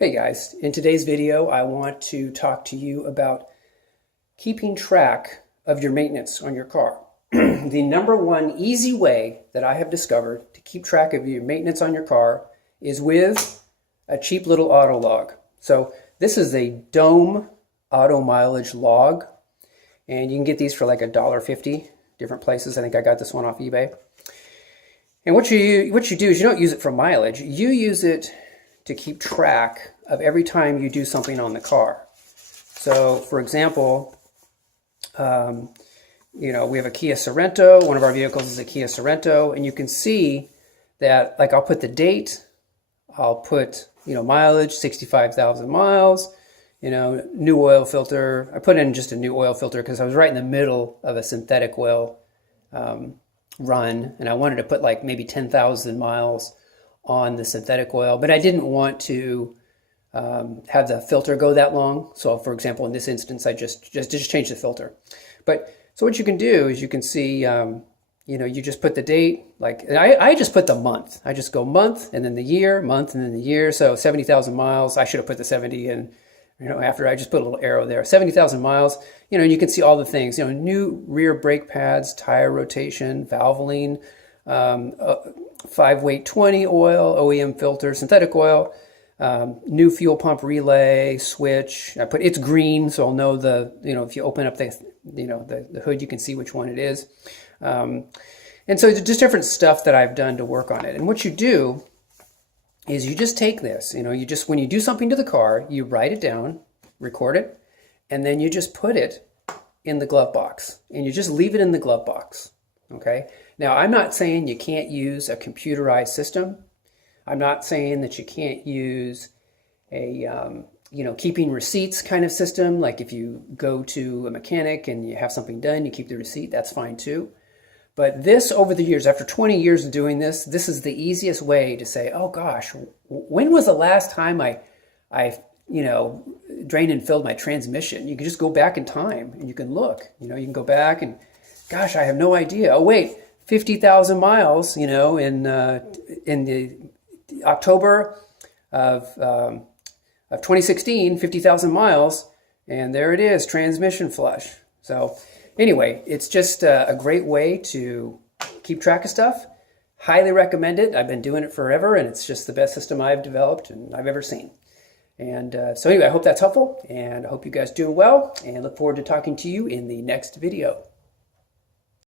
Hey guys, in today's video I want to talk to you about keeping track of your maintenance on your car. The number one easy way that I have discovered to keep track of your maintenance on your car is with a cheap little auto log. So this is a Dome auto mileage log, and you can get these for like $1.50 different places. I think I got this one off eBay. And what you do is you don't use it for mileage. You use it to keep track of every time you do something on the car. So, for example, we have a Kia Sorento. One of our vehicles is a Kia Sorento, and you can see that, like, I'll put the date, I'll put, mileage, 65,000 miles, new oil filter. I put in just a new oil filter because I was right in the middle of a synthetic oil run, and I wanted to put like maybe 10,000 miles on the synthetic oil, but I didn't want to have the filter go that long. So, for example, in this instance, I just changed the filter. But so what you can do is you can see, you just put the date. Like I just put the month. I just go month and then the year, month and then the year. So 70,000 miles. I should have put the 70 in. After I just put a little arrow there. 70,000 miles. And you can see all the things. New rear brake pads, tire rotation, valvoline. 5-weight 20 oil, OEM filter, synthetic oil, new fuel pump relay, switch. I put it's green, so I'll know if you open up the hood, you can see which one it is. And so just different stuff that I've done to work on it. And what you do is you just take this, when you do something to the car, you write it down, record it, and then you just put it in the glove box, and you just leave it in the glove box. Okay. Now, I'm not saying you can't use a computerized system. I'm not saying that you can't use a, keeping receipts kind of system. Like if you go to a mechanic and you have something done, you keep the receipt, that's fine too. But this, over the years, after 20 years of doing this, this is the easiest way to say, oh gosh, when was the last time I drained and filled my transmission? You can just go back in time and you can look, you can go back and, gosh, I have no idea. Oh, wait, 50,000 miles, in the October of 2016, 50,000 miles, and there it is, transmission flush. So anyway, it's just a great way to keep track of stuff. Highly recommend it. I've been doing it forever, and it's just the best system I've developed and I've ever seen. And so anyway, I hope that's helpful, and I hope you guys are doing well, and look forward to talking to you in the next video.